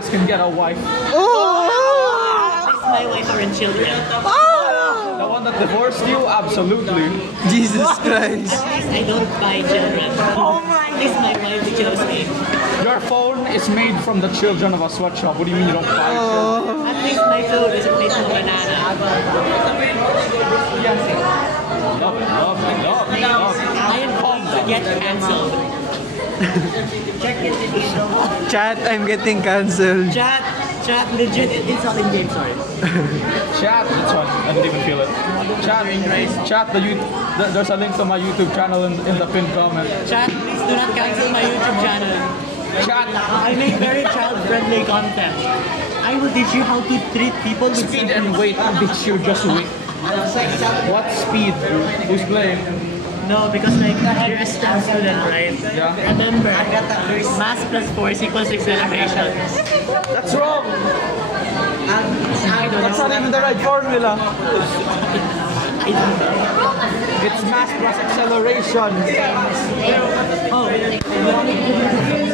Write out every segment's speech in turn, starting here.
Can get a wife. Oh! At least my wife and children. Oh! The one that divorced you? Absolutely. Jesus Christ. At least I don't buy children. At least my wife chose me. Your phone is made from the children of a sweatshop. What do you mean you don't buy children? At least my food is made from banana. Love it. I am going to get cancelled. Chat, I'm getting cancelled. Chat, legit, it's all in game, sorry. Chat, it's fun. I didn't even feel it. Chat, there's a link to my YouTube channel in the pinned comment. Chat, please do not cancel my YouTube channel. Chat, I make very child-friendly content. I will teach you how to treat people with speed and weight. Bitch, you just wait. What speed? Who's playing? No, because like you're a STEM student, right? Yeah. Remember, mass plus force equals acceleration. That's wrong. I don't That's know. not even the right formula. I don't know. It's mass plus acceleration. Oh,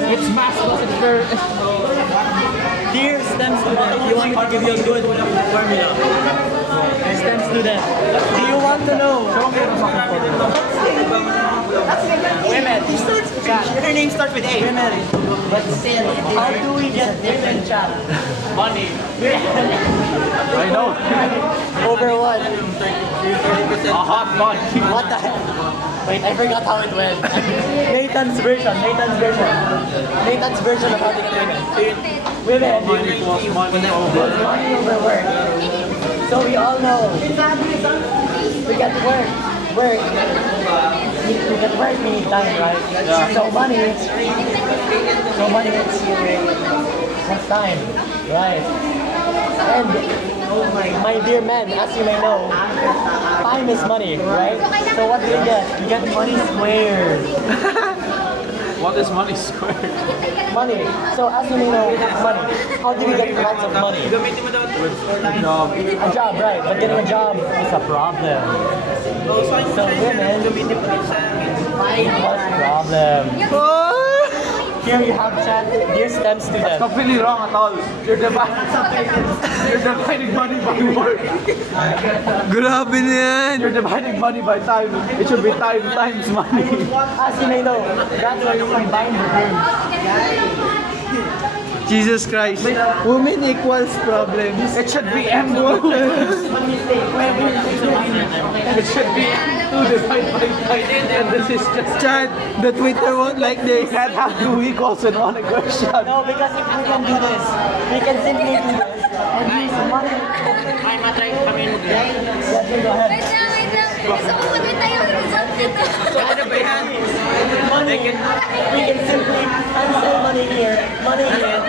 It's mass plus acceleration. dear STEM student, you want me to give you a good formula? STEM student, do you want to know? Women. Her name starts with A. Women. But still, how do we get women, chat? Money. I know. Over what? A hot bunch. What the hell? Wait, I forgot how it went. Nathan's version of how to get women. Money plus money over. Money over work. So we all know. We get work. We get work, we need time, right? Yeah. So money is what's time, right? And my dear men, as you may know, time is money, right? So what do we get? We get money squared. What is money squared? Money. So as you may know, money. How do we get lots of money? A job, right? But getting a job is a problem. So women, what's problem? Here you have chat, dear STEM student. Completely wrong at all. You're dividing money by work. Grabe na yan. You're dividing money by time. It should be time times money. As you may know, that's why you combine the terms. Jesus Christ. Women equals problems. It should be M1. It should be M2 divided by time. And this is just Chat, the Twitter won't like you this. can't have 2 equals in one equation. No, because if we can do this, we can simply do this and use money. I'm not trying to come in. Let me go ahead. Wait lang. Gusto ko maganda yung result nito. Ano ba yan? Money. We can simply cancel money here, money here,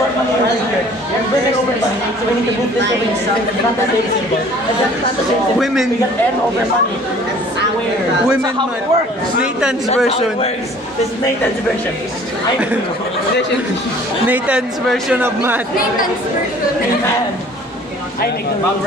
put money over here. And bring it over money. So we need to move this over here. It's not the same symbol. And that's not the same symbol. Women. We got M over money. Square. Women man. Nathan's version. This is Nathan's version. Nathan's version of math. Nathan's version. I make the rules.